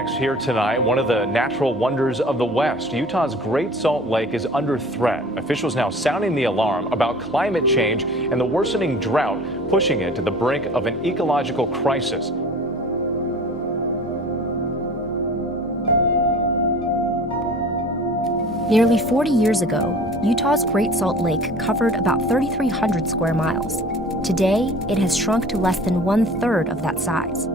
Next here tonight, one of the natural wonders of the West, Utah's Great Salt Lake is under threat. Officials now sounding the alarm about climate change and the worsening drought, pushing it to the brink of an ecological crisis. Nearly 40 years ago, Utah's Great Salt Lake covered about 3,300 square miles. Today, it has shrunk to less than 1/3 of that size.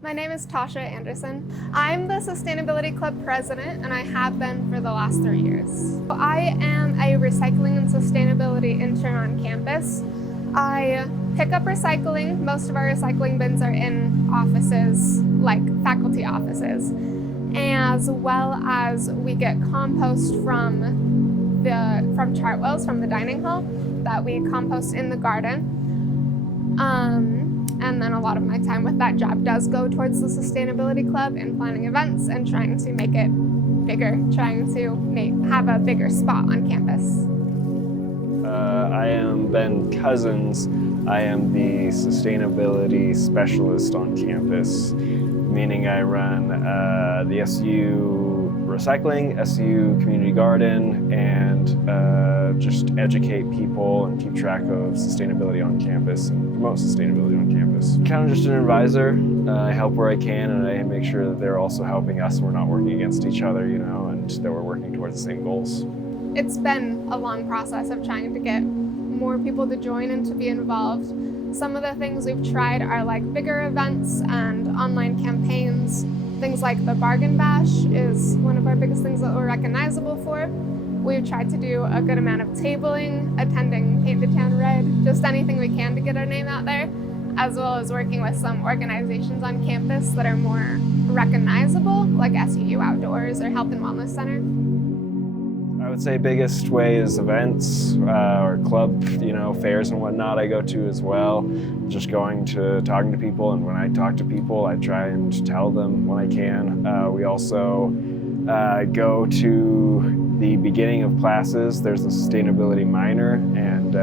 My name is Tasha Anderson. I'm the Sustainability Club president, and I have been for the last 3 years. I am a recycling and sustainability intern on campus. I pick up recycling. Most of our recycling bins are in offices, like faculty offices, as well as we get compost from Chartwell's, from the dining hall, that we compost in the garden. And then a lot of my time with that job does go towards the Sustainability Club and planning events and trying to make it bigger, trying to have a bigger spot on campus. I am Ben Cousins. I am the sustainability specialist on campus, meaning I run the SU recycling, SU community garden, and just educate people and keep track of sustainability on campus and promote sustainability on campus. Kind of just an advisor. I help where I can, and I make sure that they're also helping us. We're not working against each other, and that we're working towards the same goals. It's been a long process of trying to get more people to join and to be involved. Some of the things we've tried are like bigger events and online campaigns. Things like the Bargain Bash is one of our biggest things that we're recognizable for. We've tried to do a good amount of tabling, attending Paint the Town Red, just anything we can to get our name out there, as well as working with some organizations on campus that are more recognizable, like SUU Outdoors or Health and Wellness Center. I would say biggest way is events or club, fairs and whatnot I go to as well. Just talking to people, and when I talk to people, I try and tell them when I can. We also go to the beginning of classes. There's the sustainability minor, and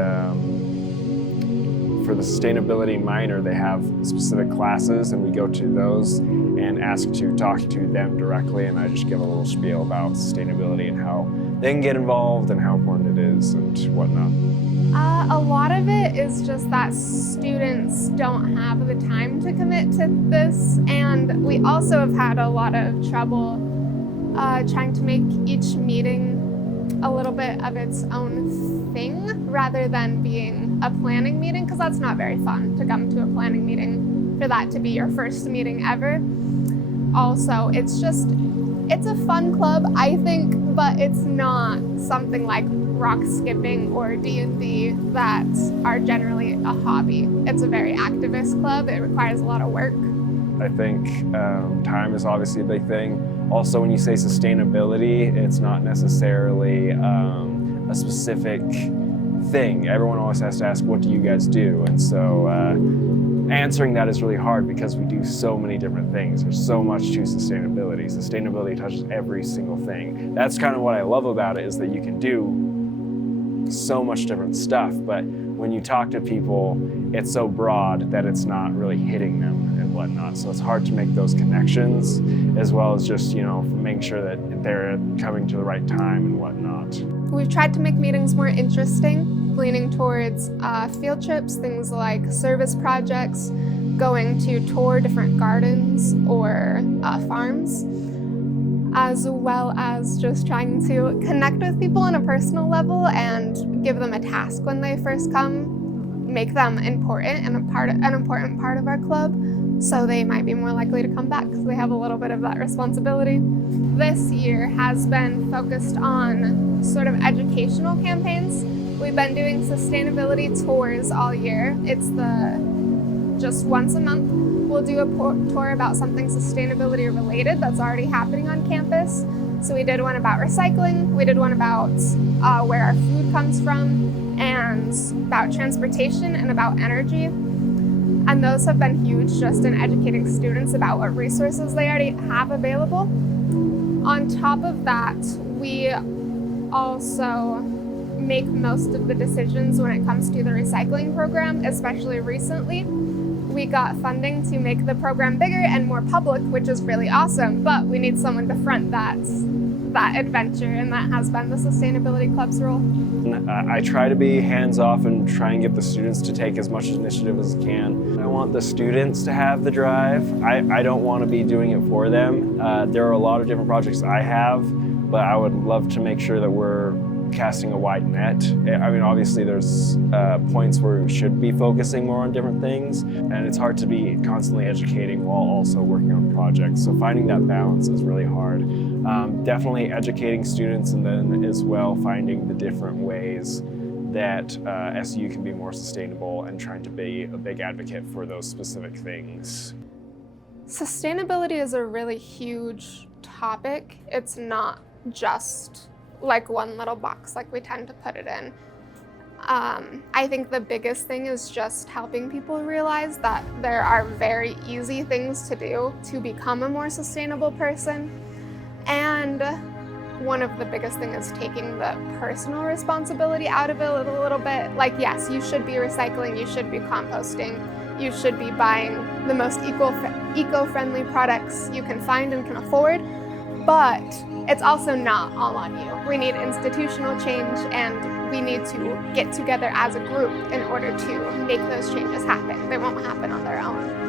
for the sustainability minor, they have specific classes, and we go to those and ask to talk to them directly, and I just give a little spiel about sustainability and how they can get involved and how important it is and whatnot. A lot of it is just that students don't have the time to commit to this, and we also have had a lot of trouble trying to make each meeting a little bit of its own thing rather than being a planning meeting, because that's not very fun to come to a planning meeting for that to be your first meeting ever. Also, it's a fun club, I think, but it's not something like rock skipping or D&D that are generally a hobby. It's a very activist club. It requires a lot of work. I think time is obviously a big thing. Also, when you say sustainability, it's not necessarily a specific thing. Everyone always has to ask, what do you guys do? And so answering that is really hard because we do so many different things. There's so much to sustainability. Sustainability touches every single thing. That's kind of what I love about it, is that you can do so much different stuff, but when you talk to people, it's so broad that it's not really hitting them and whatnot. So it's hard to make those connections, as well as just, making sure that they're coming to the right time and whatnot. We've tried to make meetings more interesting, leaning towards field trips, things like service projects, going to tour different gardens or farms, as well as just trying to connect with people on a personal level and give them a task when they first come, make them important and an important part of our club, so they might be more likely to come back because they have a little bit of that responsibility. This year has been focused on sort of educational campaigns. We've been doing sustainability tours all year. It's just once a month we'll do a tour about something sustainability related that's already happening on campus. So we did one about recycling, we did one about where our food comes from, and about transportation and about energy. And those have been huge just in educating students about what resources they already have available. On top of that, we also make most of the decisions when it comes to the recycling program, especially recently. We got funding to make the program bigger and more public, which is really awesome, but we need someone to front that adventure, and that has been the Sustainability Club's role. I try to be hands-off and try and get the students to take as much initiative as they can. I want the students to have the drive. I don't want to be doing it for them. There are a lot of different projects I have, but I would love to make sure that we're casting a wide net. I mean, obviously there's points where we should be focusing more on different things, and it's hard to be constantly educating while also working on projects. So finding that balance is really hard. Definitely educating students, and then as well finding the different ways that SU can be more sustainable and trying to be a big advocate for those specific things. Sustainability is a really huge topic. It's not just like one little box like we tend to put it in. I think the biggest thing is just helping people realize that there are very easy things to do to become a more sustainable person. And one of the biggest things is taking the personal responsibility out of it a little bit. Like, yes, you should be recycling, you should be composting, you should be buying the most eco-friendly products you can find and can afford, but it's also not all on you. We need institutional change, and we need to get together as a group in order to make those changes happen. They won't happen on their own.